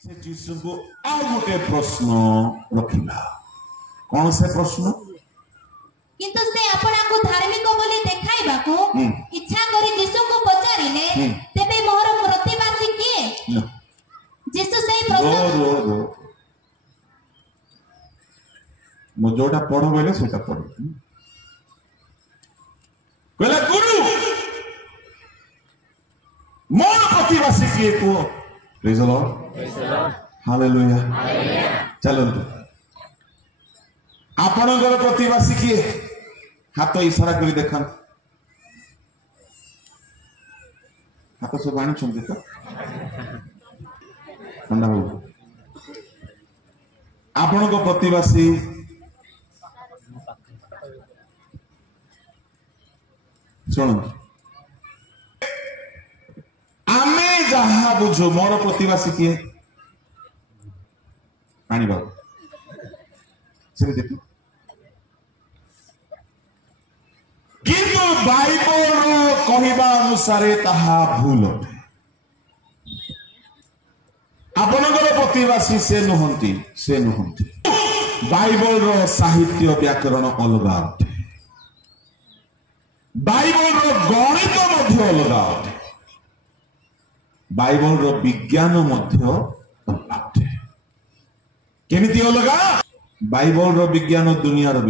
से जीसु को आ गोटे प्रश्न रखिला कौन से प्रश्न किंतु से अपना को धार्मिक बोली देखाइबा को इच्छा करी जीसु को पचारिले तेबे मोर प्रतिवासी किए जीसु से प्रश्न मो जोटा पढ़ो बोले सेटा पढ़ो कहला गुरु मोर प्रतिवासी किए को प्रेज द लॉर्ड हालेलुया चलंतु आपणकर प्रतिवासी किए हाथ इशारा कर देखा हाथ सब आनी तो ठंडा हो आपण को प्रतिवासी शुण आमे जहा बुझो मोर प्रतिवासी किए पानी बाबू से देख किंतु बाइबल कहवा अनुसार ताहा भूल अटे आपणकर प्रतिवासी से नुहंती बाइबल रो साहित्य व्याकरण अलग अटे बाइबल रो गणित मध्य अलग अटे बाइबल रो विज्ञान मध्य अलग अटे केमिति अलग बाइबल रो विज्ञान दुनिया रो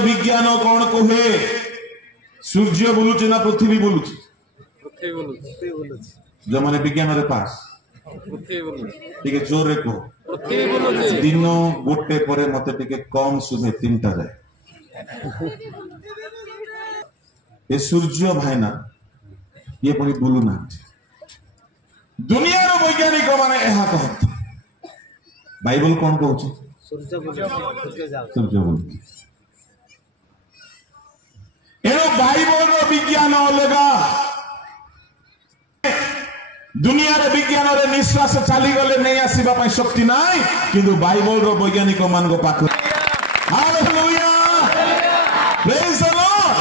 विज्ञान कौन कहे सूर्य बुलुची ना पृथ्वी बुलुची जो माने विज्ञान रे पास ठीक है जोर रे को दिन गोटे परे मते टिके कम सुने तीनटा जाए ये सूर्य भाईना ये पुणी बुलू ना दुनिया रो वैज्ञानिक माने एहा कहत बाइबल कौन कहूची सूर्य बुलुची एनो बाइबल रो विज्ञान अलगा दुनिया रे विज्ञान रे निश्वास चली गले नहीं आसीबा पई शक्ति नाही किंतु बाइबल रो वैज्ञानिक मान को पाख हालेलुया प्रेज द लॉर्ड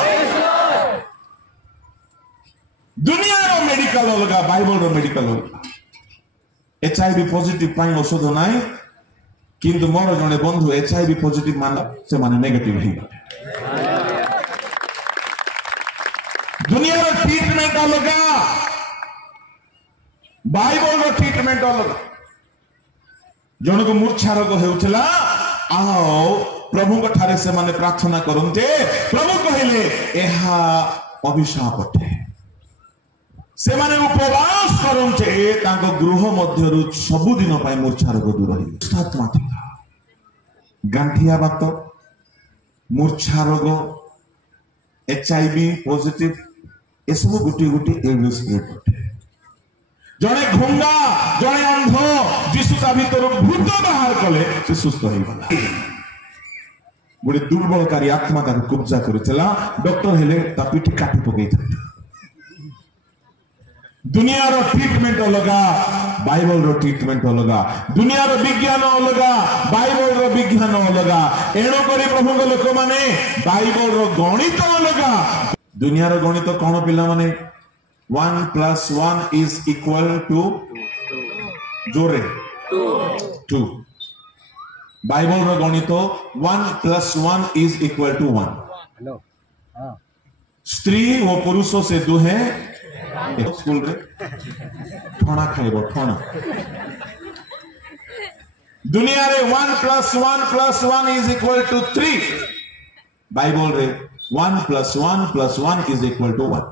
दुनिया रो मेडिकल अलगा बाइबल रो मेडिकल अलगा एचआईवी पॉजिटिव पई औषध नाही किंतु मोर जने बंधु एचआईवी पॉजिटिव मान से माने नेगेटिव ही दुनिया रो ट्रीटमेंट अलगा बाइबल रो ट्रीटमेंट अलगा जन को मूर्छा रोग हेउथला आओ प्रभु को ठारे से माने प्रार्थना करनते प्रभु कहले एहा अभिशाप अटे से माने उपवास करनते तांको गृह मध्यरु सब दिन पय मूर्छा रोग दूर होई आत्मा थिका गांठिया बात मूर्छा रोग एचआईवी पॉजिटिव ए सब गुटी गुटी एविस स्पिरिट अटे जड़े घुंगा जड़े अंध जीशु ता भीतर भूत बाहर कले से सुस्थ हो गला गोटे दुर्बलकारी आत्मा तार कब्जा करथिला डॉक्टर हेले ता पिठी काटी पकई था दुनिया रो ट्रीटमेंट अलगा बाइबल रो ट्रीटमेंट अलगा दुनिया रो विज्ञान अलगा बाइबल रो विज्ञान अलगा एणो करी प्रभु को लोक माने बाइबल रो गणित अलगा दुनिया रो गणित कोन पिला माने 1 + 1 is equal to जोरे 2 बाइबल रो गणित 1 + 1 is equal to 1 स्त्री वो पुरुषों से दुहे स्कूल रे ठोना खाइबो ठोना दुनिया रे 1 + 1 + 1 is equal to 3 बाइबल रे 1 + 1 + 1 is equal to 1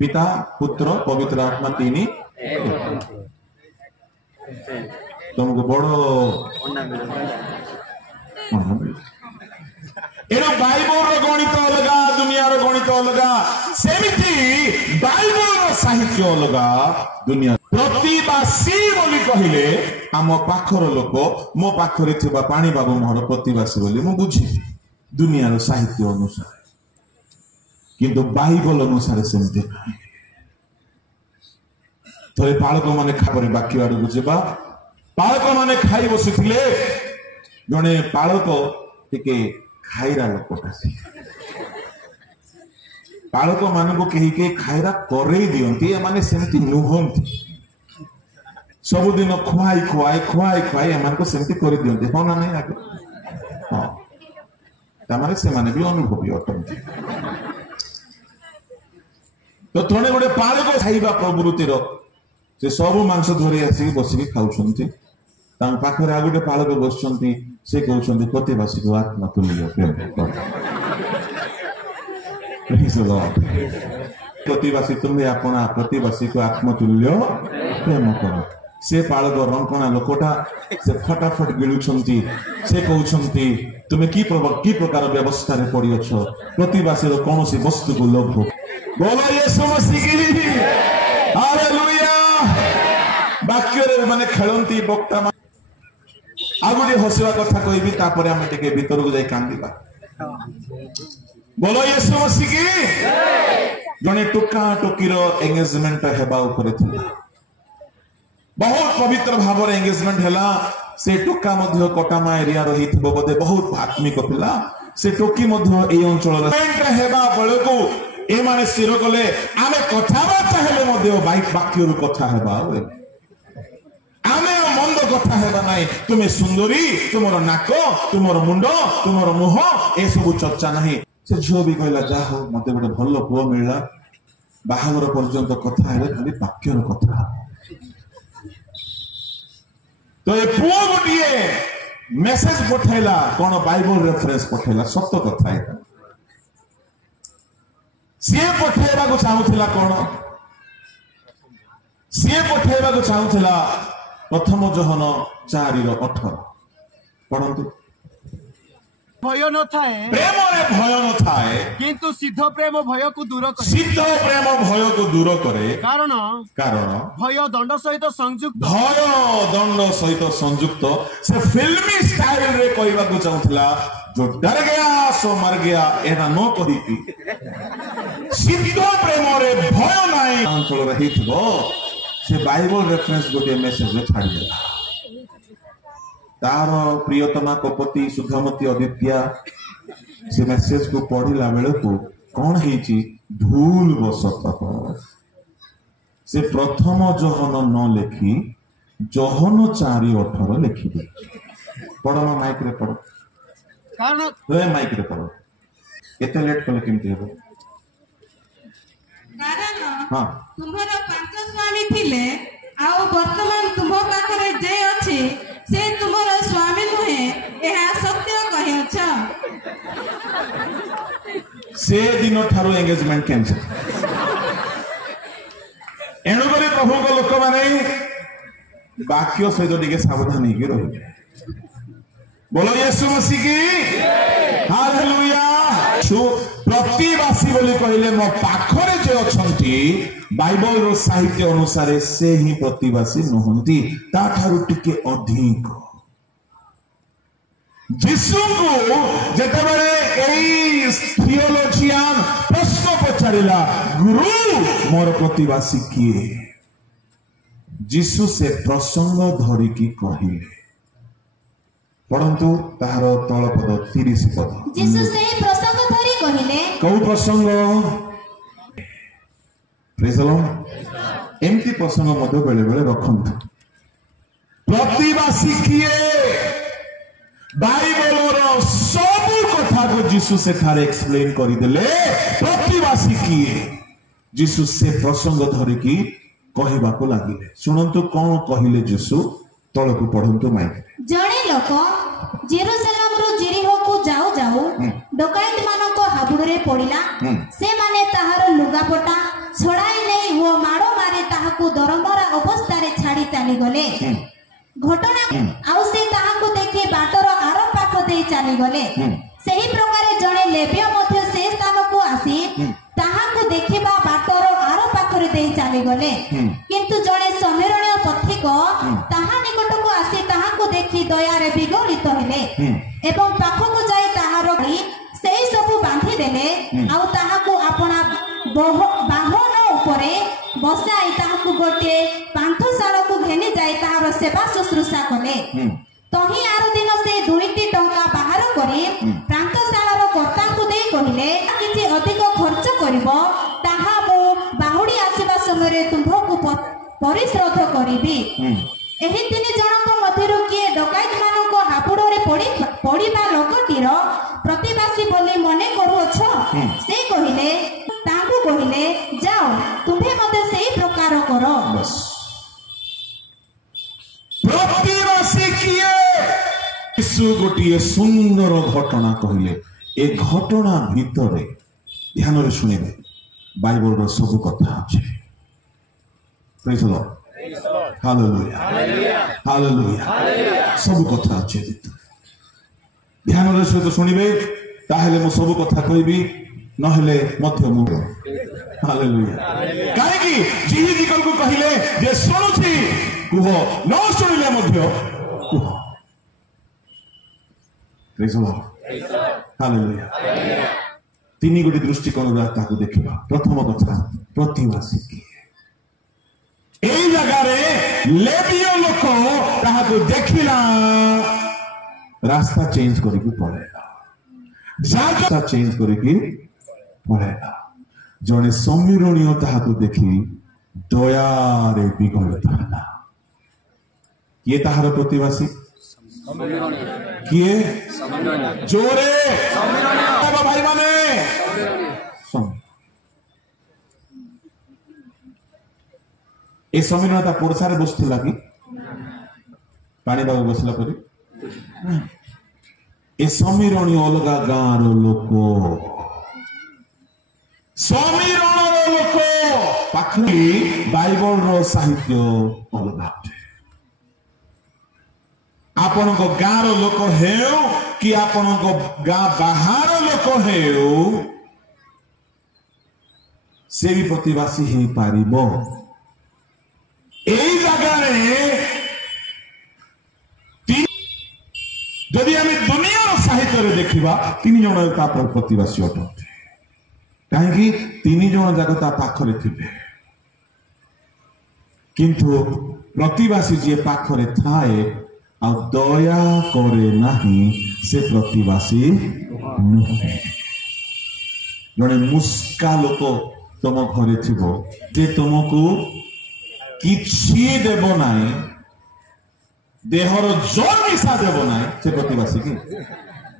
पिता पुत्र पवित्र आत्मा तीनी तुमको बड़ो एनो बाइबल रो गणित अलगा दुनिया रो गणित अलगा सेमिति बाइबल रो साहित्य अलगा दुनिया प्रतिवासी बोली कहिले हम पाखर लोक मो पाखरे थिबा पानी बाबू मोर प्रतिवासी बोली मु बुझी दुनिया रो साहित्य अनुसार किंतु बाइबल अनुसार सेमते थोड़े पालक माने खाबरे बाकी आड़ को जेबा पालक माने खाई बसिथिले जने पालक टिके खाइरा लोकटा पालक मान को कहीं खाइरा करे दियंती माने सेमती नुहंती ସବୁଦିନ ଖୁଆଇ ଏମାନଙ୍କୁ ସେମିତି କରିଦିଅନ୍ତି ହଁ ନା ନାହିଁ ଆଗ ହଁ ତାମାନେ ସେମାନେ ବି ଅନୁଭବୀ ଅଟନ୍ତି। ତ ଥରେ ଗୋଟେ ପାଳକ ଖାଇବା ପ୍ରବୃତ୍ତିର ସେ ସବୁ ମାଂସ ଧରି ଆସିକି ବସିକି ଖାଉଛନ୍ତି। ତାଙ୍କ ପାଖରେ ଆଉ ଗୋଟେ ପାଳକ ବସୁଛନ୍ତି, ସେ କହୁଛନ୍ତି ପ୍ରତିବାସୀକୁ ଆତ୍ମତୁଲ୍ୟ ପ୍ରେମ କର। ପ୍ରତିବାସୀ ତୁମେ ଆପଣ ପ୍ରତିବାସୀକୁ ଆତ୍ମତୁଲ୍ୟ ପ୍ରେମ କର। ସେ ପାଳକ ରଙ୍କଣା ଲୋକଟା ସେ ଫଟାଫଟ ଗିଳୁଛନ୍ତି। ସେ କହୁଛନ୍ତି ତୁମେ କି ପ୍ରକାର ବ୍ୟବସ୍ଥାରେ ପଡ଼ିଅଛ, ପ୍ରତିବାସୀର କୌଣସି ବସ୍ତୁକୁ ଲୋଭ ବୋଲ ୟେଶୁ ମସିହ ହାଲେଲୁୟା। ବାକ୍ୟରେ ମାନେ ଖେଳନ୍ତି ବକ୍ତା। ଆଉ ଗୋଟେ ହସିବା କଥା କହିବି, ତାପରେ ଆମେ ଟିକେ ଭିତରକୁ ଯାଇ କାନ୍ଦିବା। ବୋଲ ୟେଶୁ ମସିହ। ଜଣେ ଟୋକା ଟୋକିର ଏଙ୍ଗେଜମେଣ୍ଟ ହେବା ଉପରେ ଥିଲା। ବହୁତ ପବିତ୍ର ଭାବରେ ଏଙ୍ଗେଜମେଣ୍ଟ ହେଲା। ସେ ଟୋକା ମଧ୍ୟ କଟାମା ଏରିଆ ରହିଥିବ ବୋଧେ, ବହୁତ ଆତ୍ମିକ ପିଲା। ସେ ଟୋକି ମଧ୍ୟ ଏଇ ଅଞ୍ଚଳର ହେବା ବେଳକୁ ଏମାନେ ସ୍ଥିର କଲେ ଆମେ କଥାବାର୍ତ୍ତା ହେଲେ ମଧ୍ୟ ବାକ୍ୟରୁ କଥା ହେବା, ଆମେ ମନ୍ଦ କଥା ହେବା ନାହିଁ। ତୁମେ ସୁନ୍ଦରୀ, ତୁମର ନାକ, ତୁମର ମୁଣ୍ଡ, ତୁମର ମୁହଁ, ଏସବୁ ଚର୍ଚ୍ଚା ନାହିଁ। ସେ ଝିଅ ବି କହିଲା ଯାହା ହଉ ମତେ ଗୋଟେ ଭଲ ପୁଅ ମିଳିଲା, ବାହାଘର ପର୍ଯ୍ୟନ୍ତ କଥା ହେଲେ ଖାଲି ବାକ୍ୟର କଥା। ତ ଏ ପୁଅ ଗୋଟିଏ ମେସେଜ ପଠେଇଲା, କଣ ବାଇବଲ ରେଫରେନ୍ସ ପଠେଇଲା, ସତ କଥା ଏଇଟା। ସିଏ ପଠେଇବାକୁ ଚାହୁଁଥିଲା କଣ? ସିଏ ପଠେଇବାକୁ ଚାହୁଁଥିଲା ପ୍ରଥମ ଯୋହନ 4:18 ପଢନ୍ତୁ। ଭୟ ନଥାଏ, ପ୍ରେମରେ ଭୟ ନଥାଏ, କିନ୍ତୁ ସିଦ୍ଧ ପ୍ରେମ ଭୟକୁ ଦୂର କରେ। ସିଦ୍ଧ ପ୍ରେମ ଭୟକୁ ଦୂର କରେ, କାରଣ ଭୟ ଦଣ୍ଡ ସହିତ ସଂଯୁକ୍ତ। ଭୟ ଦଣ୍ଡ ସହିତ ସଂଯୁକ୍ତ। ସେ ଫିଲ୍ମି ଷ୍ଟାଇଲରେ କହିବାକୁ ଚାହୁଁଥିଲା जो डर गया सो मर गया, ଏହା ନ କହିକି ସିଦ୍ଧ ପ୍ରେମରେ ଭୟ ନାହିଁ ଅଞ୍ଚଳ ରହିଥିବ। ସେ ବାଇବଲ ରେଫରେନ୍ସ ଗୋଟିଏ ମେସେଜରେ ଛାଡ଼ିଦେଲା। ତାର ପ୍ରିୟତମା କପତି ସୁଧମତୀ ଅଦିତ୍ୟା ସେ ମେସେଜକୁ ପଢିଲା ବେଳକୁ କଣ ହେଇଛି, ଭୁଲ ବଶତଃ ସେ ପ୍ରଥମ ଯୋହନ ନ ଲେଖି ଯୋହନ 4:18 ଲେଖିଦେଇଛି। ପଢମା ମାଇକରେ ପଢ, କାରଣ ମାଇକରେ ପଢ। ଏତେ ଲେଟ୍ କଲେ କେମିତି ହେବ? କାରଣ ହଁ, ତୁମର 5 ସ୍ୱାମୀ ଥିଲେ, ଆଉ ବର୍ତ୍ତମାନ ତୁମ ପାଖରେ ଯେ ଅଛି ସେ ତୁମର ସ୍ୱାମୀ ନୁହେଁ, ଏହା ସତ୍ୟ କହିଅଛ। ସେ ଦିନ ଠାରୁ ଏଙ୍ଗେଜମେଣ୍ଟ କ୍ୟାନ୍ସେଲ। ଏଣୁକରି ପ୍ରଭୁଙ୍କ ଲୋକମାନେ ବାକ୍ୟ ସହିତ ଟିକେ ସାବଧାନ ହେଇକି ରହିବେ। ବୋଲ ୟେଶୁ ମସିହ ହାଲେଲୁୟା। ପ୍ରତିବାସୀ ବୋଲି କହିଲେ ମୋ ପାଖରେ ଯେ ଅଛନ୍ତି, ବାଇବଲର ସାହିତ୍ୟ ଅନୁସାରେ ସେ ହିଁ ପ୍ରତିବାସୀ ନୁହନ୍ତି, ତାଠାରୁ ଟିକେ ଅଧିକ। ଯୀଶୁଙ୍କୁ ଯେତେବେଳେ ଏଇ ଥିଓଲୋଜିଆନ ପ୍ରଶ୍ନ ପଚାରିଲା, ଗୁରୁ ମୋର ପ୍ରତିବାସୀ କିଏ, ଯୀଶୁ ସେ ପ୍ରସଙ୍ଗ ଧରିକି କହିଲେ। ପଢନ୍ତୁ ତାହାର ତଳ ପଦ 30 ପଦ। ଯୀଶୁ ସେହି ପ୍ରସଙ୍ଗ ଧରି କହିଲେ। କୋଉ ପ୍ରସଙ୍ଗ? ପ୍ରେଜ୍ ଦ ଲର୍ଡ। ଏମିତି ପ୍ରସଙ୍ଗ ମଧ୍ୟ ବେଳେ ବେଳେ ରଖନ୍ତୁ। ପ୍ରତିବାସୀ କିଏ? ବାଇବଲର ସବୁ କଥାକୁ ଯୀଶୁ ସେଠାରେ ଏକ୍ସପ୍ଲେନ କରିଦେଲେ। ପ୍ରତିବାସୀ କିଏ? ଯୀଶୁ ସେ ପ୍ରସଙ୍ଗ ଧରିକି କହିବାକୁ ଲାଗିଲେ। ଶୁଣନ୍ତୁ କଣ କହିଲେ ଯୀଶୁ, ତଳକୁ ପଢନ୍ତୁ ମାଇକ। ଜଣେ ଲୋକ ଜେରୁସାଲେମରୁ ଜେରିହୋକୁ ଯାଉ ଯାଉ ଡକାୟତ ମାନଙ୍କ ହାବୁଡରେ ପଡିଲା। ସେମାନେ ତାହାର ଲୁଗାପଟା ଛଡାଇ ନେଇ ଓ ମାଡ ମାରି ତାହାକୁ ଦରମରା ଅବସ୍ଥାରେ ଛାଡି ଚାଲିଗଲେ। ଘଟଣା ଆଉ ସେ ତାହାକୁ ଦେଖି ବାଟର ଆର ପାଖ ଦେଇ ଚାଲିଗଲେ। ସେହି ପ୍ରକାରେ ଜଣେ ଲେବ୍ୟ ମଧ୍ୟ ସେ ସ୍ଥାନକୁ ଆସି ତାହାକୁ ଦେଖିବା ବାଟର ଆର ପାଖରେ ଦେଇ ଚାଲିଗଲେ। କିନ୍ତୁ ଜଣେ ସମରଣୀୟ ପଥିକ ତାହା ନିକଟକୁ ଆସି ତାହାକୁ ଦେଖି ଦୟାରେ ବିଗଳିତ ହେଲେ ଏବଂ ପାଖକୁ ଯାଇ ତାହାର ସେଇ ସବୁ ବାନ୍ଧି ଦେଲେ। ଆଉ ତାହାକୁ ଆପଣା ବାହନ ଉପରେ ବସାଇ ତାହାକୁ ଗୋଟିଏ ପାନ୍ଥଶାଳାକୁ ଘେନି ଯାଇ ତାହାର ସେବା ଶୁଶ୍ରୂଷା କଲେ। ତହିଁ ଆର ଦିନ ସେ 2ଟି ଟଙ୍କା ବାହାର କରି ପ୍ରାନ୍ତଶାଳାର କର୍ତ୍ତାଙ୍କୁ ଦେଇ କହିଲେ, କିଛି ଅଧିକ ଖର୍ଚ୍ଚ କରିବ, ତାହା ମୁଁ ବାହୁଡ଼ି ଆସିବା ସମୟରେ ତୁମ୍ଭକୁ ପରିଶୋଧ କରିବି। ଏହି 3 ଜଣଙ୍କ ମଧ୍ୟରୁ କିଏ ଡକାୟତ ମାନଙ୍କ ହାବୁଡରେ ପଡିବା ଲୋକଟିର ପ୍ରତିବାସୀ ବୋଲି ମନେ କରୁଅଛ? ସେ କହିଲେ, ତାଙ୍କୁ କହିଲେ, ଯାଅ ତୁମ୍ଭେ ମଧ୍ୟ ସେଇ ପ୍ରକାର କର। ପ୍ରତିବାସୀ କିଏ? ଯୀଶୁ ଗୋଟିଏ ସୁନ୍ଦର ଘଟଣା କହିଲେ। ଏ ଘଟଣା ଭିତରେ ଧ୍ୟାନରେ ଶୁଣିବେ, ବାଇବଲର ସବୁ କଥା ଅଛି। ପ୍ରେଜ୍ ଦ ଲର୍ଡ, ହାଲେଲୁୟା, ହାଲେଲୁୟା, ସବୁ କଥା ଅଛି ଭିତରେ। ଧ୍ୟାନର ସହିତ ଶୁଣିବେ, ତାହେଲେ ମୁଁ ସବୁ କଥା କହିବି, ନହେଲେ ମଧ୍ୟ ମୁଁ ହାଲେଲୁୟା। କାହିଁକି ଯିହିଦିଗଙ୍କୁ କହିଲେ ଯେ ଶୁଣୁଛି କୁହ, ନ ଶୁଣିଲେ ମଧ୍ୟ କୁହ। ପ୍ରେଜ୍ ଦ ଲର୍ଡ, ହାଲେଲୁୟା। 3 ଗୋଟି ଦୃଷ୍ଟିକୋଣରେ ତାକୁ ଦେଖିବା। ପ୍ରଥମ କଥା, ପ୍ରତିବାସୀ କିଏ? এই জায়গায় লেবীয় লোক তাহাকে দেখিলা, রাস্তা চেঞ্জ করিকি পড়েলা, জায়গা চেঞ্জ করিকি পড়েলা। জনে সমীরণীয় তাহাকে দেখি দয়ারে বিগলিত ହେଲା। কিয়ে তাহার প্রতিবাসী? কিয়ে? জোরে ভাই মানে ଏ ସମୀରଣ ତା ପଡିଶାରେ ବସିଥିଲା କି ପାଣି ଦବାକୁ ବସିଲା ପରେ? ଏ ସମୀରଣୀ ଅଲଗା ଗାଁର ଲୋକ, ସମୀରଣର ଲୋକ। ପାଖରେ ବାଇବଲର ସାହିତ୍ୟ ଅଲଗା ଅଟେ। ଆପଣଙ୍କ ଗାଁର ଲୋକ ହେଉ କି ଆପଣଙ୍କ ଗାଁ ବାହାର ଲୋକ ହେଉ, ସେ ବି ପ୍ରତିବାସୀ ହେଇପାରିବ। এই জায়গায় যদি আমি দুনিয়ার সাহিত্যরে দেখিবা, 3 জন তা প্রতিবাসী অটନ୍ତି। কাହିଁକି 3 জন যাক তা পাখরে থিবে, কিন্তু প্রতিবাসী যে পাখরে থায়ে আর দয়া করে নাহি, সে প্রতিবাসী নুহে। জনে মুস্কা লোক তোম ঘরে থিব, যে তোমাকে କିଛି ଦେବ ନାହିଁ, ଦେହର ଜୋର ମିଶା ଦେବ ନାହିଁ, ସେ ପ୍ରତିବାସୀ କି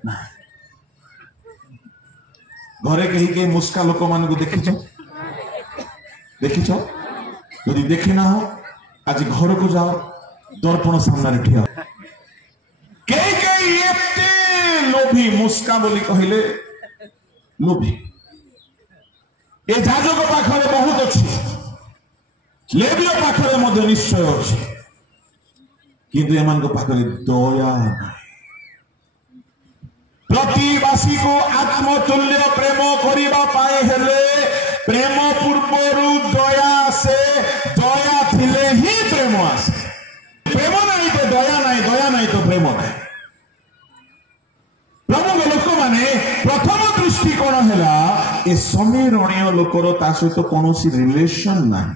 ନାହିଁ। ଘରେ କେହି କେହି ମୁସ୍କା ଲୋକମାନଙ୍କୁ ଦେଖିଛ? ଦେଖିଛ? ଯଦି ଦେଖି ନାହ, ଆଜି ଘରକୁ ଯାଅ, ଦର୍ପଣ ସାମ୍ନାରେ ଠିଆ। କେହି କେହି ଏତେ ଲୋଭୀ, ମୁସ୍କା ବୋଲି କହିଲେ ଲୋଭୀ। ଏ ଯାଜକ ପାଖରେ ବହୁତ ଅଛି, ଲେବୀୟ ପାଖରେ ମଧ୍ୟ ନିଶ୍ଚୟ ଅଛି, କିନ୍ତୁ ଏମାନଙ୍କ ପାଖରେ ଦୟା ନାହିଁ। ପ୍ରତିବାସୀକୁ ଆତ୍ମତୁଲ୍ୟ ପ୍ରେମ କରିବା ପାଇଁ ହେଲେ ପ୍ରେମ ପୂର୍ବରୁ ଦୟା ଆସେ, ଦୟା ଥିଲେ ହିଁ ପ୍ରେମ ଆସେ। ପ୍ରେମ ନାହିଁ ତ ଦୟା ନାହିଁ, ଦୟା ନାହିଁ ତ ପ୍ରେମ ନାହିଁ। ପ୍ରଭୁଙ୍କ ଲୋକମାନେ ପ୍ରଥମ ଦୃଷ୍ଟିକୋଣ ହେଲା, ଏ ସମୀରଣୀୟ ଲୋକର ତା ସହିତ କୌଣସି ରିଲେସନ ନାହିଁ,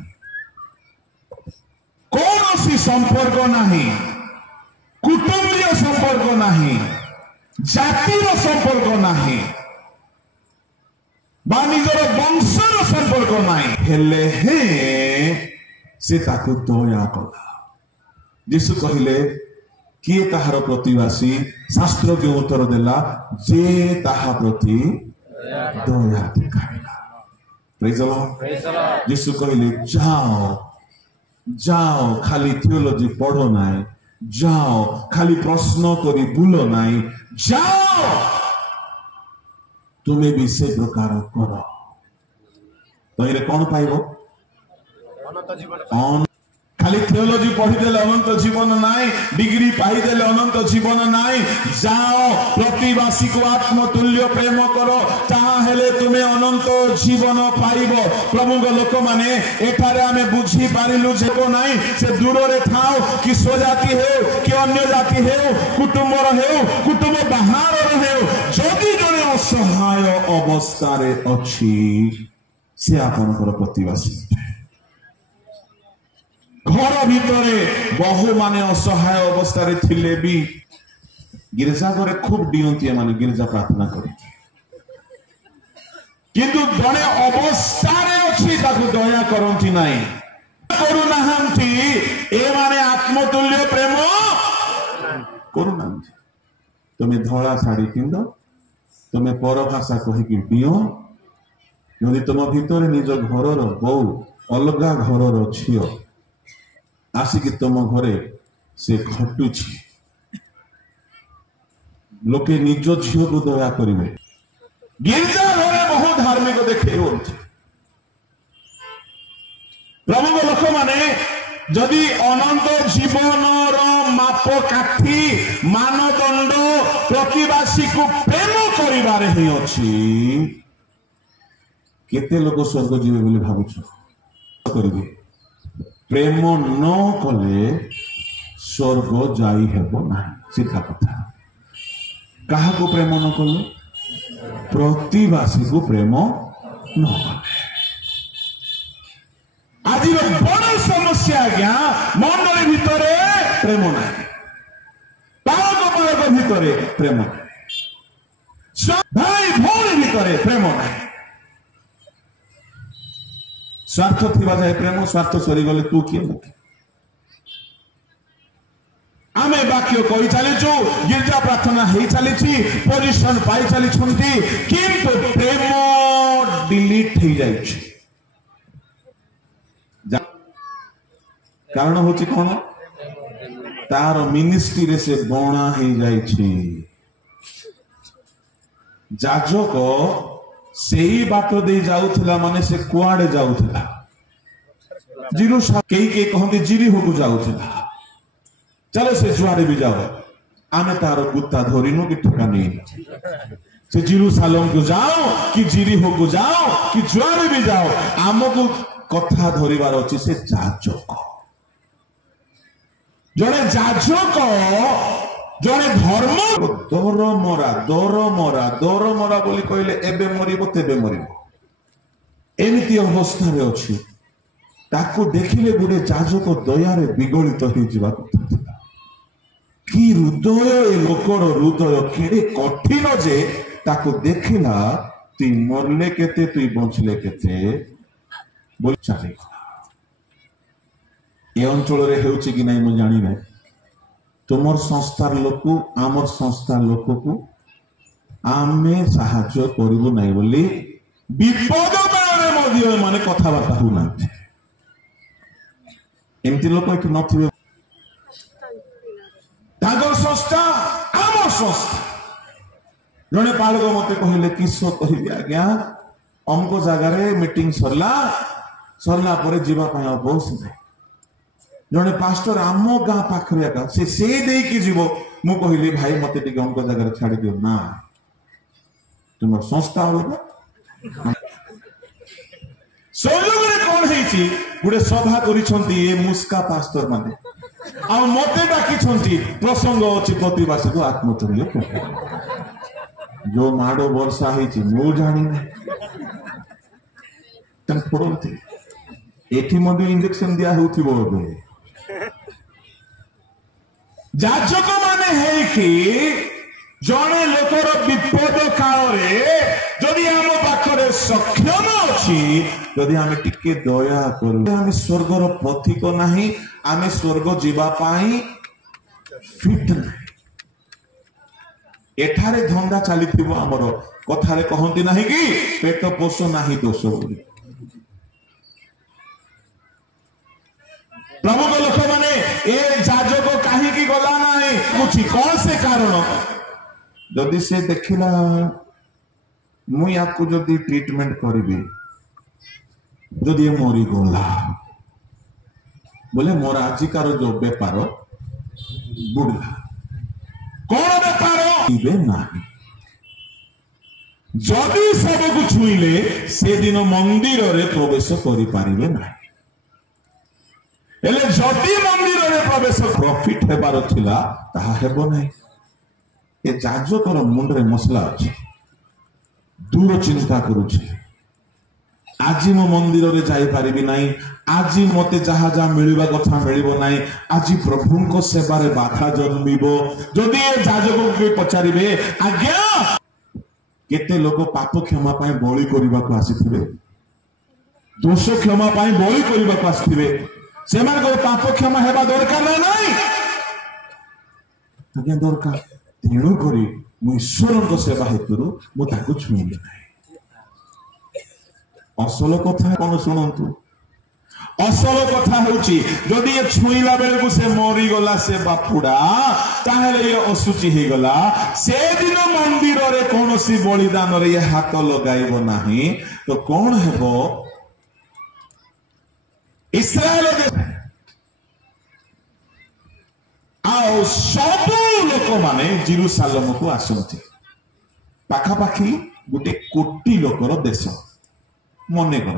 କୌଣସି ସମ୍ପର୍କ ନାହିଁ, କୁଟୁମ୍ବୀୟ ସମ୍ପର୍କ ନାହିଁ, ଜାତିର ସମ୍ପର୍କ ନାହିଁ, ବା ନିଜର ବଂଶର ସମ୍ପର୍କ ନାହିଁ, ହେଲେ ହେ ସେ ତାକୁ ଦୟା କଲା। ଯୀଶୁ କହିଲେ, କିଏ ତାହାର ପ୍ରତିବାସୀ? ଶାସ୍ତ୍ରଜ୍ଞ ଉତ୍ତର ଦେଲା, ଯେ ତାହା ପ୍ରତି ଦୟା ଦେଖାଇଲା। ପ୍ରେଜ୍ ଦ ଲର୍ଡ। ଯୀଶୁ କହିଲେ, ଯାଅ, ଯାଅ, ଖାଲି ଥିଓଲୋଜି ପଢ ନାହିଁ, ଯାଅ ଖାଲି ପ୍ରଶ୍ନ କରି ବୁଲ ନାହିଁ, ଯାଅ ତୁମେ ବି ସେ ପ୍ରକାର କର। ତହିଁରେ କଣ ପାଇବ? ଖାଲି ଥିଓଲୋଜି ପଢିଦେଲେ ଅନନ୍ତ ଜୀବନ ନାହିଁ, ଡିଗ୍ରୀ ପାଇଦେଲେ ଅନନ୍ତ ଜୀବନ ନାହିଁ। ଯାଅ ପ୍ରତିବାସୀକୁ ଆତ୍ମତୁଲ୍ୟ ପ୍ରେମ କର, ତାହେଲେ ତୁମେ ଅନନ୍ତ ଜୀବନ ପାଇବ। ପ୍ରଭୁଙ୍କ ଲୋକମାନେ, ଏଠାରେ ଆମେ ବୁଝିପାରିଲୁ ଯେ ନାହିଁ, ସେ ଦୂରରେ ଥାଉ କି ସ୍ୱଜାତି ହେଉ କି ଅନ୍ୟ ଜାତି ହେଉ, କୁଟୁମ୍ବର ହେଉ, କୁଟୁମ୍ବ ବାହାରର ହେଉ, ଯଦି ଜଣେ ଅସହାୟ ଅବସ୍ଥାରେ ଅଛି, ସେ ଆପଣଙ୍କର ପ୍ରତିବାସୀ। ঘর ভিতরে বহু মানে অসহায় অবস্থায় ଥିଲେ ବି গির্জা ঘরে খুব ডিয়ନ୍ତି এମାନେ গির্জা প্রার্থনা করে, কিন্তু জনে অবস্থায় ଅଛି ତାକୁ ଦୟା କରନ୍ତି ନାହିଁ। କରୁନାହାନ୍ତି ଏମାନେ ଆତ୍ମତୁଲ୍ୟ ପ୍ରେମ କରୁନାହାନ୍ତି। ତୁମେ ଧଳା ଶାଢୀ ପିନ୍ଧ, ତୁମେ ପର ଭାଷା କହିକି ପିଅ, ଯଦି ତୁମ ଭିତରେ ନିଜ ଘରର ବୋଉ ଅଲଗା ଘରର ଝିଅ ଆସିକି ତୁମ ଘରେ ସେ ଘଟୁଛି, ଲୋକେ ନିଜ ଝିଅକୁ ଦୟା କରିବେ। ଗିର୍ଜା ଘରେ ବହୁ ଧାର୍ମିକ ଦେଖେଇ ହୁଅନ୍ତି। ପ୍ରଭୁଙ୍କ ଲୋକମାନେ ଯଦି ଅନନ୍ତ ଜୀବନର ମାପକାଠି ମାନଦଣ୍ଡ ପ୍ରତିବାସୀକୁ ପ୍ରେମ କରିବାରେ ହିଁ ଅଛି, କେତେ ଲୋକ ସ୍ୱର୍ଗ ଯିବେ ବୋଲି ଭାବୁଛ? କରିବେ। ପ୍ରେମ ନ କଲେ ସ୍ୱର୍ଗ ଯାଇ ହେବ ନାହିଁ, ସିଧା କଥା। କାହାକୁ ପ୍ରେମ ନ କଲେ? ପ୍ରତିବାସୀକୁ ପ୍ରେମ ନ କଲେ। ଆଜିର ବଡ଼ ସମସ୍ୟା ଆଜ୍ଞା, ମଣ୍ଡଳୀ ଭିତରେ ପ୍ରେମ ନାହିଁ, ପାଳକ ପାଳକ ଭିତରେ ପ୍ରେମ ନାହିଁ, ଭାଇ ଭଉଣୀ ଭିତରେ ପ୍ରେମ ନାହିଁ। ସ୍ୱାର୍ଥ ଥିବା ଯାଏ ପ୍ରେମ, ସ୍ୱାର୍ଥ ସରିଗଲେ ତୁ କିଏ ମୁଁ କିଏ। ଆମେ ବାକ୍ୟ କହି ଚାଲିଛୁ, ଗିର୍ଜା ପ୍ରାର୍ଥନା ହେଇ ଚାଲିଛି, ପୋଜିସନ ପାଇ ଚାଲିଛନ୍ତି, କିନ୍ତୁ ପ୍ରେମ ଡିଲିଟ ହେଇଯାଇଛି। କାରଣ ହଉଛି କଣ? ତାର ମିନିଷ୍ଟ୍ରିରେ ସେ ବଣା ହେଇଯାଇଛି। ଯାଜକ ସେଇ ବାଟ ଦେଇ ଯାଉଥିଲା, ମାନେ ସେ କୁଆଡେ ଯାଉଥିଲା? କେହି କେହି କହନ୍ତି ଜିରିହୋକୁ ଯାଉଥିଲା। ଚାଲ ସେ ଯୁଆଡେ ବି ଯାଉ, ଆମେ ତାର ଗୁତ୍ତା ଧରିନୁ କି ଠିକା ନେଇନୁ। ସେ ଜେରୁସାଲେମକୁ ଯାଉ କି ଜିରିହୋକୁ ଯାଉ କି ଯୁଆଡେ ବି ଯାଉ, ଆମକୁ କଥା ଧରିବାର ଅଛି। ସେ ଯାଜକ, ଜଣେ ଯାଜକ, ଜଣେ ଧର୍ମ ଦରମରା ଦରମରା ଦରମରା ବୋଲି କହିଲେ ଏବେ ମରିବ ତେବେ ମରିବ, ଏମିତି ଅବସ୍ଥାରେ ଅଛି। ତାକୁ ଦେଖିଲେ ଗୋଟେ ଯାଜକ ଦୟାରେ ବିଗଳିତ ହେଇଯିବା କଥା ଥିଲା। କି ହୃଦୟ, ଏ ଲୋକର ହୃଦୟ କେଡ଼େ କଠିନ ଯେ ତାକୁ ଦେଖିଲା, ତୁଇ ମରିଲେ କେତେ ତୁଇ ବଞ୍ଚିଲେ କେତେ ବୋଲି ଚାଲିଗଲା। ଏ ଅଞ୍ଚଳରେ ହେଉଛି କି ନାହିଁ ମୁଁ ଜାଣି ନାହିଁ। ତୁମର ସଂସ୍ଥାର ଲୋକ ଆମର ସଂସ୍ଥାର ଲୋକକୁ ଆମେ ସାହାଯ୍ୟ କରିବୁ ନାହିଁ ବୋଲି ବିପଦ ବେଳରେ ମଧ୍ୟ ଏମାନେ କଥାବାର୍ତ୍ତା ହଉନାହାନ୍ତି। ଏମିତି ଲୋକ ଏଠି ନଥିବେ। ତାଙ୍କର ସଂସ୍ଥା ଆମ ସଂସ୍ଥା। ଜଣେ ପାଳକ ମତେ କହିଲେ, କିସ କହିବି ଆଜ୍ଞା, ଅମୁକ ଜାଗାରେ ମିଟିଂ ସରିଲା ପରେ ଯିବା ପାଇଁ ଆଉ ବସ ନାହିଁ। ଜଣେ ପାଷ୍ଟର ଆମ ଗାଁ ପାଖରେ ଏକା, ସେ ଦେଇକି ଯିବ। ମୁଁ କହିଲି, ଭାଇ ମତେ ଟିକେ ଅମୁକ ଜାଗାରେ ଛାଡିଦିଅ। ନା, ତୁମର ସଂସ୍ଥା ଅଲଗା। ସଂଯୋଗରେ କଣ ହେଇଛି, ଗୋଟେ ସଭା କରିଛନ୍ତି ଏ ମୁସ୍କା ପାଷ୍ଟର ମାନେ, ଆଉ ମତେ ଡାକିଛନ୍ତି। ପ୍ରସଙ୍ଗ ଅଛି ପ୍ରତିବାସୀକୁ ଆତ୍ମତୁଲ୍ୟ। ଯୋଉ ମାଡ ବର୍ଷା ହେଇଛି ମୁଁ ଜାଣିନି। ପଡନ୍ତି ଏଠି ମଧ୍ୟ ଇଞ୍ଜେକ୍ସନ ଦିଆ ହଉଥିବ ଏବେ। ଯାଜକ ମାନେ ହେଇକି ଜଣେ ଲୋକର ବିପଦ କାଳରେ ଯଦି ଆମ ପାଖରେ ସକ୍ଷମ ଅଛି, ଯଦି ଆମେ ଟିକେ ଦୟା କରୁ, ଆମେ ସ୍ୱର୍ଗର ପ୍ରତୀକ ନାହିଁ, ଆମେ ସ୍ୱର୍ଗ ଯିବା ପାଇଁ ଫିଟ୍ ନାହିଁ। ଏଠାରେ ଧନ୍ଦା ଚାଲିଥିବ ଆମର। କଥାରେ କହନ୍ତି ନାହିଁ କି ପେଟ ପୋଷ ନାହିଁ ଦୋଷ ବୋଲି। ପ୍ରମୁଖ ଲୋକମାନେ ଏ ଯାଜକ କାହିଁକି ଗଲା ନାହିଁ ବୁଝି, କଣ ସେ କାରଣ? ଯଦି ସେ ଦେଖିଲା ମୁଁ ୟାକୁ ଯଦି ଟ୍ରିଟମେଣ୍ଟ କରିବି, ଯଦି ମରିଗଲା ବୋଲେ ମୋର ଆଜିକାର ଯୋଉ ବେପାର ବୁଡିଲା। କଣ ବେପାର? ନାହିଁ। ଯଦି ସବୁକୁ ଛୁଇଁଲେ ସେଦିନ ମନ୍ଦିରରେ ପ୍ରବେଶ କରିପାରିବେ ନାହିଁ। ହେଲେ ଯଦି ମନ୍ଦିରରେ ପ୍ରବେଶ ପ୍ରଫିଟ ହେବାର ଥିଲା, ତାହା ହେବ ନାହିଁ। ଏ ଯାଜକର ମୁଣ୍ଡରେ ମସଲା ଅଛି, ଦୂର ଚିନ୍ତା କରୁଛି। ଆଜି ମୁଁ ମନ୍ଦିରରେ ଯାଇପାରିବି ନାହିଁ, ଆଜି ମତେ ଯାହା ଯାହା ମିଳିବା କଥା ମିଳିବ ନାହିଁ, ଆଜି ପ୍ରଭୁଙ୍କ ସେବାରେ ବାଧା ଜନ୍ମିବ। ଯଦି ଏ ଯାଜକଙ୍କୁ ପଚାରିବେ, ଆଜ୍ଞା କେତେ ଲୋକ ପାପ କ୍ଷମା ପାଇଁ ବଳି କରିବାକୁ ଆସିଥିବେ, दोष क्षमा पाई बलि करने को आसथिबे सेमानकर पाप क्षमा हेबा दरकार ना नहीं आज्ञा दरकार तेणु करी मु ईश्वर सेवा हेतु मुझे छुईली ना असल कथा कौन शुणु असल कथा होची जदि ये छुईला बेले को से मरी गला से बापुड़ा ताहेले ये असुचि हे गला से दिन मंदिर रे कोनोसी बलिदान रे ये हाथ लगाइबो नाही तो कौन हेबो इस्राएल आओ सब लोक माने जेरूसालेम को आसंती पाखापाखी गोटे कोटी लोकर देश मने कर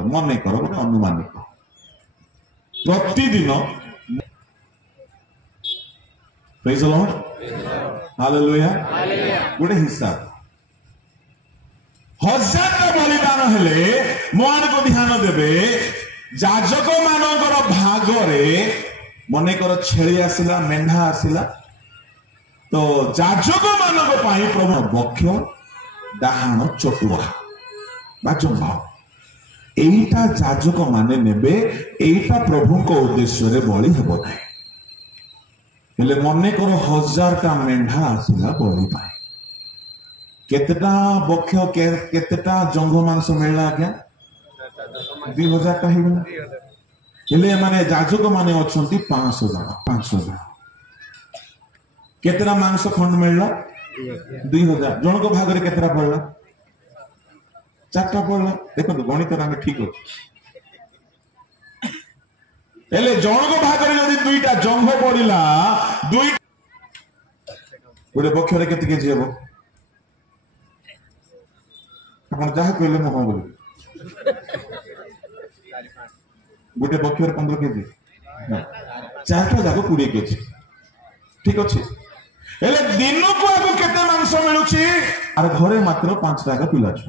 गोटे अनुमानिक प्रतिदिन प्रेज द लॉर्ड हालेलुया गोटे हिसाब 1000 बलिदान हेले मान को ध्यान देबे जाजक मानकर भागरे मने कर छेली आसिला मेंढा आसिला तो जाजक मानक पाई प्रभु बक्ष डाहाण चटुआ बाजंभा एटा जाजक माने नेबे एटा प्रभु को उद्देश्य रे बलि हेबो नाही हेले मने कर 1000 टा मेंढा आसिला बलि पाई केतेटा बक्ष केतेटा जंघ मांस मिलला आज्ञा 2000 टा हिबना हेले माने जाजक माने अछंती 500 जन केतेटा मांस खंड मिलला 2000 जन को भाग रे केतेटा पड़ला 4टा पड़ला देखो गणित रे ठीक अछि हेले जन को भाग रे यदि 2टा जंघ पड़िला 2 गोटे पक्ष रे केते केजी हेबो आपण जहा कहले म बोल गोटे पक्ष रे 15 केजी 4टा जाको 20 केजी ठीक अछि हेले दिन को आगो केते मांस मिलुची आर घरे मात्र 5टा का पिला छ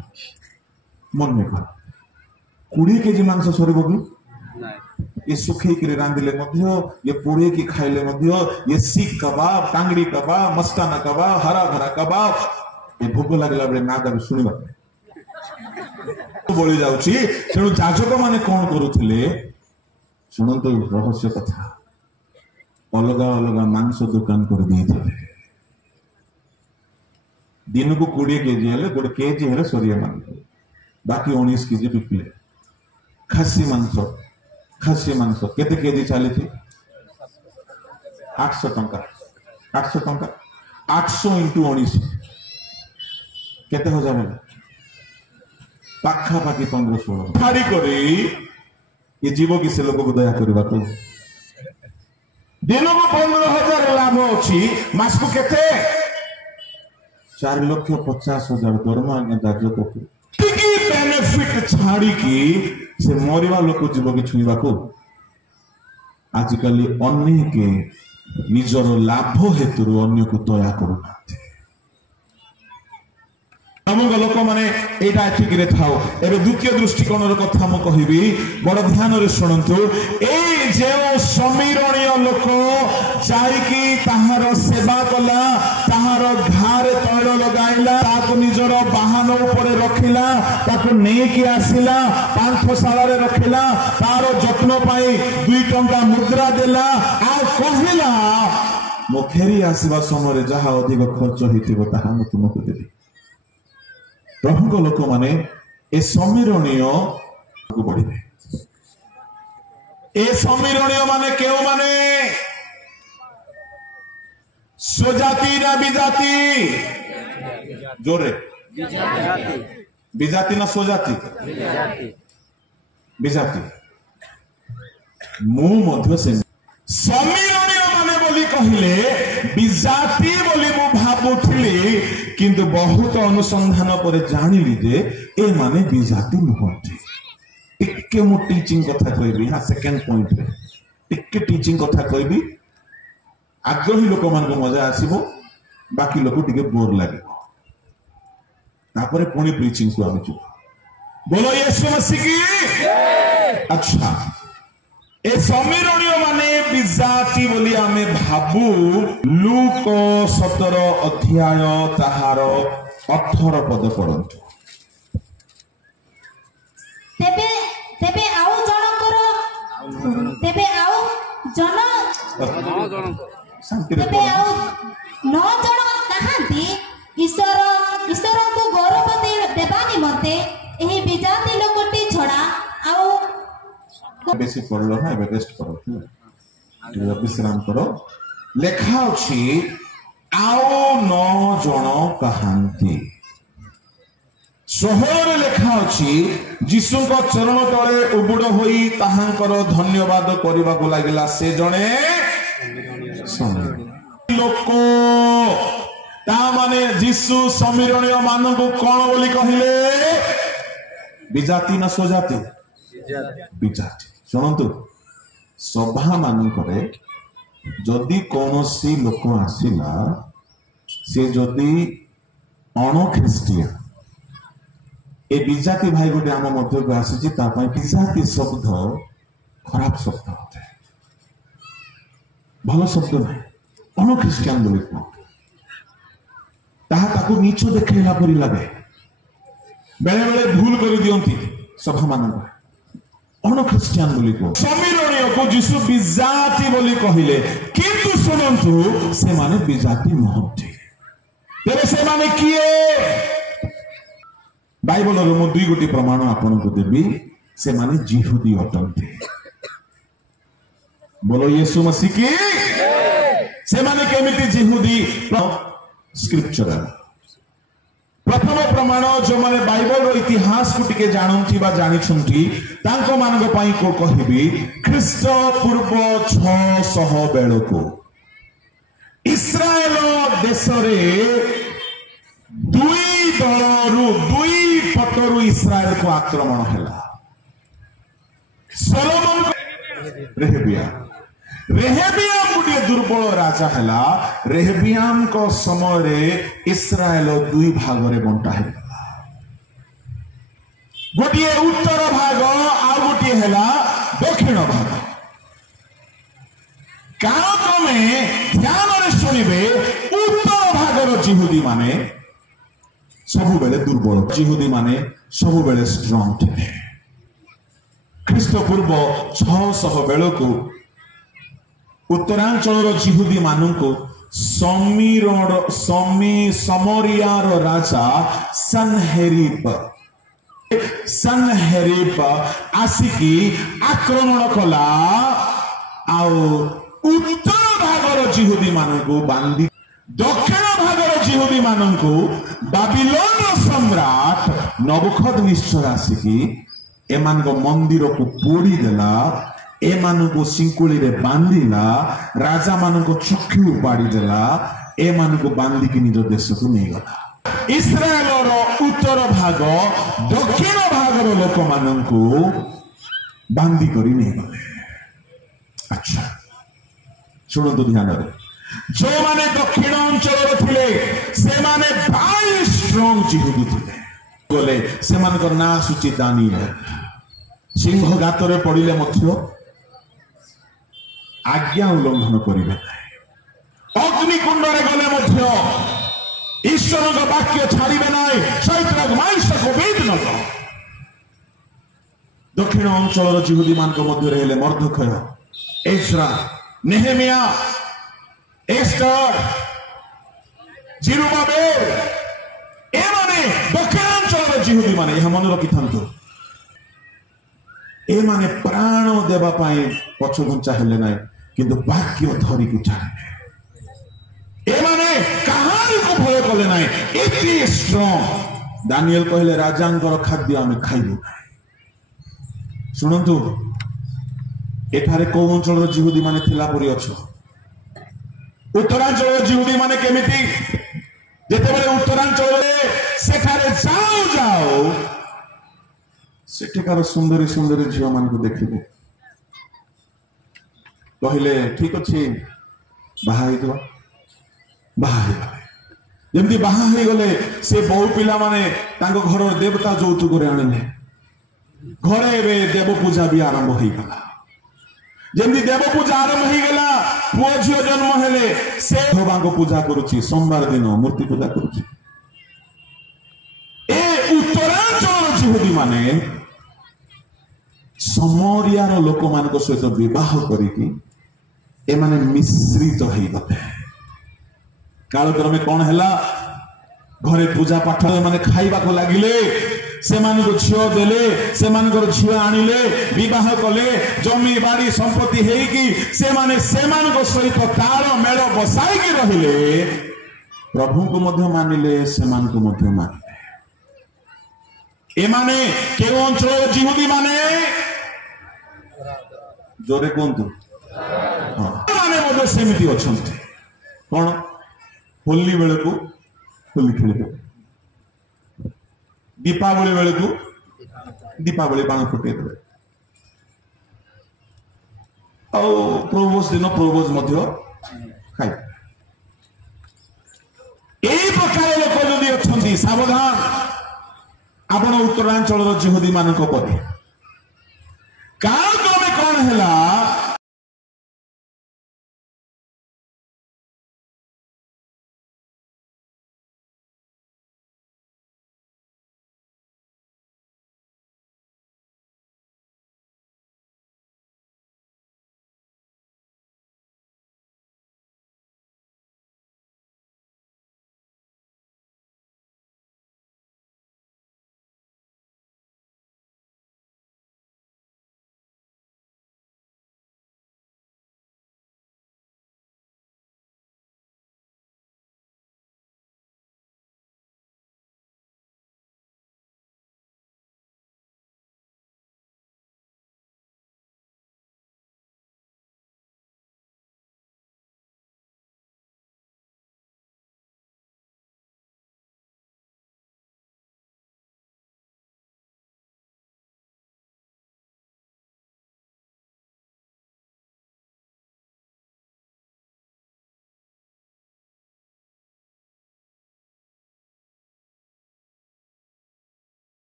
मन में कर 20 केजी मांस सरबो कि ये सुखई के रांदिले मध्य ये पोड़े की खाइले मध्य ये सीख कबाब टांगड़ी कबाब मस्ताना कबाब हरा भरा कबाब ये भोग लागला बे ना दा सुनिबा बोली जाउची तेणु जाजक माने कोन करूथिले सुनंतो रहस्य कथा अलग अलग मांस दुकान कर देइथिले दिन को 20 केजी हेले गोटे केजी हेले सरिया मान बाकी 19 केजी बिकले खासी मांस केते केजी चली थी 800 टंका 800 इंटू 19 केते हजार है पाखा पाखी 15-16 फाड़ी करी ये जीव की से लोग को दया करबा को दिन को 15,000 लाभ अछि मास को केते 4,50,000 दरमा आज्ञा दाजो को टिकी बेनिफिट छाड़ी की से मरिवा लोक जीव की छुईबा को आजिकली अन्य के निजर लाभ हेतु अन्य को दया करूना अमुक लोक माने एटा ठीक रे थाओ एबे द्वितीय दृष्टिकोण रो कथा म कहिबी बड़ ध्यान रे सुनंतु ए जे समीरणीय लोक जाई की ताहार सेवा कला ताहार घारे तैल लगाइला ताको निजर बाहन ऊपर रखिला ताको ने की आसिला पांथशाला रे रखिला तारो जत्न पाई 2 टंका मुद्रा देला आ कहिला मो फेरी आसीबा समय रे जहा अधिक खर्च हितिबो ताहा म तुमको देबी प्रभु को लोक माने ए समीरणीय को बढ़िबे ए समीरणीय माने केउ माने स्वजाति ना विजाति जोरे विजाति ना स्वजाति विजाति मु मध्य से समीरणीय माने बोली कहिले विजाति बोली मु भाबुथिली किंतु बहुत अनुसंधान पर जानिली जे ए माने विजाति नुहंती टिके मु टीचिंग कथा कहबी हा सेकंड पॉइंट रे टिके टीचिंग कथा कहबी आग्रही लोक मान को मजा आसीबो बाकी लोक टिके बोर लागिबो तापरे पुणी प्रीचिंग को आमे बोलो यीशु मसीह की अच्छा ए समीरणीय माने विजाति बोली आमे भाबू लूक 17 अध्याय ताहार 18 पद पढ़ंतु तेबे ଜନ ଶାନ୍ତିରେ ତେବେ ଆଉ 9 ଜଣ ନାହାନ୍ତି ଈଶ୍ୱରଙ୍କୁ ଗୌରବ ଦେବା ନିମନ୍ତେ ଏହି ବିଜାତି ଲୋକଟି ଛଡା ଆଉ ବେଶୀ ପଢିଲ ନା ଏବେ ରେଷ୍ଟ କର ବିଶ୍ରାମ କର। ଲେଖା ଅଛି ଆଉ 9 ଜଣ କାହାନ୍ତି। 16ରେ ଲେଖା ଅଛି ଯୀଶୁଙ୍କ ଚରଣ ତଳେ ଉବୁଡ ହୋଇ ତାହାଙ୍କର ଧନ୍ୟବାଦ କରିବାକୁ ଲାଗିଲା। ସେ ଜଣେ ଲୋକ, ତା ମାନେ ଯୀଶୁ ସମୀରଣୀୟ ମାନଙ୍କୁ କଣ ବୋଲି କହିଲେ? ବିଜାତି ନା ସ୍ୱଜାତି? ବିଜାତି। ଶୁଣନ୍ତୁ, ସଭା ମାନଙ୍କରେ ଯଦି କୌଣସି ଲୋକ ଆସିଲା, ସେ ଯଦି ଅଣ ଖ୍ରୀଷ୍ଟିଆନ, ଏ ବିଜାତି ଭାଇ ଗୋଟେ ଆମ ମଧ୍ୟକୁ ଆସିଛି, ତା ପାଇଁ ବିଜାତି ଶବ୍ଦ ଖରାପ ଶବ୍ଦ ଅଟେ, ଭଲ ଶବ୍ଦ ନାହିଁ। ଅଣ ଖ୍ରୀଷ୍ଟିଆନ ବୋଲି କୁହ, ତାହା ତାକୁ ନିଚ ଦେଖେଇଲା ପରି ଲାଗେ। ବେଳେ ବେଳେ ଭୁଲ କରିଦିଅନ୍ତି ସଭା ମାନଙ୍କରେ। ଅଣ ଖ୍ରୀଷ୍ଟିଆନ ବୋଲି କୁହ। ସମୀରଣୀୟକୁ ଯୀଶୁ ବିଜାତି ବୋଲି କହିଲେ, କିନ୍ତୁ ଶୁଣନ୍ତୁ, ସେମାନେ ବିଜାତି ନୁହନ୍ତି। ତେବେ ସେମାନେ କିଏ? ବାଇବଲରୁ ମୁଁ 2 ଗୋଟି ପ୍ରମାଣ ଆପଣଙ୍କୁ ଦେବି। ସେମାନେ ଜିହୁଦୀ ଅଟନ୍ତି। ବୋଲ ୟେଶୁ ମସିହ କି। ସେମାନେ କେମିତି ଜିହୁଦୀ? ସ୍କ୍ରିପ୍ଚରାଲ। ପ୍ରଥମ ପ୍ରମାଣ, ଯୋଉମାନେ ବାଇବଲର ଇତିହାସକୁ ଟିକେ ଜାଣନ୍ତି ବା ଜାଣିଛନ୍ତି, ତାଙ୍କ ମାନଙ୍କ ପାଇଁ କହିବି। ଖ୍ରୀଷ୍ଟ ପୂର୍ବ 600 ବେଳକୁ ଇସ୍ରାଏଲ ଦେଶରେ 2 ଦଳରୁ 2 ପଟରୁ ଇସ୍ରାଏଲକୁ ଆକ୍ରମଣ ହେଲା। ସଲୋମନ ରେହବିୟାମ ଗୋଟିଏ ଦୁର୍ବଳ ରାଜା ହେଲା। ରେହବିୟାମଙ୍କ ସମୟରେ ଇସ୍ରାଏଲ 2 ଭାଗରେ ବଣ୍ଟା ହେଇଗଲା। ଗୋଟିଏ ଉତ୍ତର ଭାଗ, ଆଉ ଗୋଟିଏ ହେଲା ଦକ୍ଷିଣ ଭାଗ। କାଳକ୍ରମେ ଧ୍ୟାନରେ ଶୁଣିବେ, ଉତ୍ତର ଭାଗର ଜିହୁଦୀ ମାନେ ସବୁବେଳେ ଦୁର୍ବଳ, ଜିହୁଦୀ ମାନେ ସବୁବେଳେ ଷ୍ଟ୍ରଙ୍ଗ ଥିଲେ। ଖ୍ରୀଷ୍ଟ ପୂର୍ବ 600 ବେଳକୁ ଉତ୍ତରାଞ୍ଚଳର ଜିହୁଦୀ ମାନଙ୍କୁ ସମରିୟାର ରାଜା ସନ୍ହେରିବ ଆସିକି ଆକ୍ରମଣ କଲା। ଆଉ ଉତ୍ତର ଭାଗର ଜିହୁଦୀ ମାନଙ୍କୁ ବାନ୍ଧି, ଦକ୍ଷିଣ ଭାଗର ଜିହୁଦୀ ମାନଙ୍କୁ ବାବିଲୋନର ସମ୍ରାଟ ନବୁଖଦ୍ନେଚ୍ଛର ଆସିକି ଏମାନଙ୍କ ମନ୍ଦିରକୁ ପୋଡ଼ିଦେଲା, ଏମାନଙ୍କୁ ଶିଙ୍କୁଳିରେ ବାନ୍ଧିଲା, ରାଜା ମାନଙ୍କ ଚକ୍ଷୁ ଉପାଡ଼ିଦେଲା, ଏମାନଙ୍କୁ ବାନ୍ଧିକି ନିଜ ଦେଶକୁ ନେଇଗଲା। ଇସ୍ରାଏଲର ଉତ୍ତର ଭାଗ ଦକ୍ଷିଣ ଭାଗର ଲୋକମାନଙ୍କୁ ବାନ୍ଧି କରି ନେଇଗଲେ। ଆଚ୍ଛା, ଶୁଣନ୍ତୁ ଧ୍ୟାନରେ। ଯୋଉମାନେ ଦକ୍ଷିଣ ଅଞ୍ଚଳର ଥିଲେ, ସେମାନେ ଭାରି ଷ୍ଟ୍ରଙ୍ଗ ଜିହୁଦୀ ଥିଲେ। ଗଲେ ସେମାନଙ୍କ ନାଁ ଆସୁଛି ଦାନିଏଲ। ସିଂହ ଗାତରେ ପଡ଼ିଲେ ମଧ୍ୟ ଆଜ୍ଞା ଉଲ୍ଲଂଘନ କରିବେ ନାହିଁ। ଅଗ୍ନିକୁଣ୍ଡରେ ଗଲେ ମଧ୍ୟ ଈଶ୍ୱରଙ୍କ ବାକ୍ୟ ଛାଡ଼ିବେ ନାହିଁ। ଦକ୍ଷିଣ ଅଞ୍ଚଳର ଜିହୁଦୀ ମାନଙ୍କ ମଧ୍ୟରେ ହେଲେ ମର୍ଦ୍ଦୋଖୟ, ଏଜ୍ରା, ନେହେମିୟା, ଏଷ୍ଟର, ଜିରୁବାବେଲ। ଏମାନେ ଦକ୍ଷିଣାଞ୍ଚଳର ଜିହୁଦୀ ମାନେ। ଏହା ମନେ ରଖିଥାନ୍ତୁ, ଏମାନେ ପ୍ରାଣ ଦେବା ପାଇଁ ପଛଘୁଞ୍ଚା ହେଲେ ନାହିଁ, କିନ୍ତୁ ବାକ୍ୟ ଧରିକି ଚାଲିଲେ। ଏମାନେ କାହାରିକୁ ଭୟ କଲେ ନାହିଁ, ଏତେ ଷ୍ଟ୍ରଙ୍ଗ। ଦାନିଏଲ କହିଲେ, ରାଜାଙ୍କର ଖାଦ୍ୟ ଆମେ ଖାଇବୁ ନାହିଁ। ଶୁଣନ୍ତୁ, ଏଠାରେ କୋଉ ଅଞ୍ଚଳର ଜିହୁଦୀ ମାନେ ଥିଲା ପରି ଅଛ? ଉତ୍ତରାଞ୍ଚଳର ଜିହୁଦୀ ମାନେ କେମିତି? ଯେତେବେଳେ ଉତ୍ତରାଞ୍ଚଳରେ ସେଠାରେ ଯାଉ ସେଠିକାର ସୁନ୍ଦରୀ ସୁନ୍ଦରୀ ଝିଅ ମାନଙ୍କୁ ଦେଖିବେ, କହିଲେ ଠିକ ଅଛି ବାହା ହେଇଯିବ। ବାହା ହେଇଗଲେ। ଯେମିତି ବାହା ହେଇଗଲେ ସେ ବହୁ ପିଲାମାନେ ତାଙ୍କ ଘରର ଦେବତା ଯୌତୁକରେ ଆଣିଲେ। ଘରେ ଏବେ ଦେବ ପୂଜା ବି ଆରମ୍ଭ ହେଇଗଲା। ଯେମିତି ଦେବ ପୂଜା ଆରମ୍ଭ ହେଇଗଲା, ପୁଅ ଝିଅ ଜନ୍ମ ହେଲେ ସେ ଭଗବାନଙ୍କ ପୂଜା କରୁଛି, ସୋମବାର ଦିନ ମୂର୍ତ୍ତି ପୂଜା କରୁଛି। ଏ ଉତ୍ତରାଞ୍ଚଳର ଜିହୁଦୀ ମାନେ ସମରିୟାର ଲୋକମାନଙ୍କ ସହିତ ବିବାହ କରିକି एमाने मिश्रित हो गले कालक्रमे कौन है घरे पूजा पाठ माने खाइबा को लागिले सेमान को झियो देले सेमान को झियो आनिले विवाह कले जमी बाड़ी संपत्ति है कि सेमाने सेमान को सहित तार मेल बसाई की रहिले प्रभु को मध्य मानिले सेमान को मध्य मानिले एमाने केउ अंचल जिहुदी माने जोरे कोंतु माने मध्य सेमिति अछंती कोन होली बेले को होली खेले दीपावली बेले को दीपावली बाण फुटे देवे प्रोभोज दिन प्रोभोज मध्य खाई एई प्रकार लोक जदि अछंती सावधान आपण उत्तरांचल जिहुदी मानक परे कालक्रमे कौन है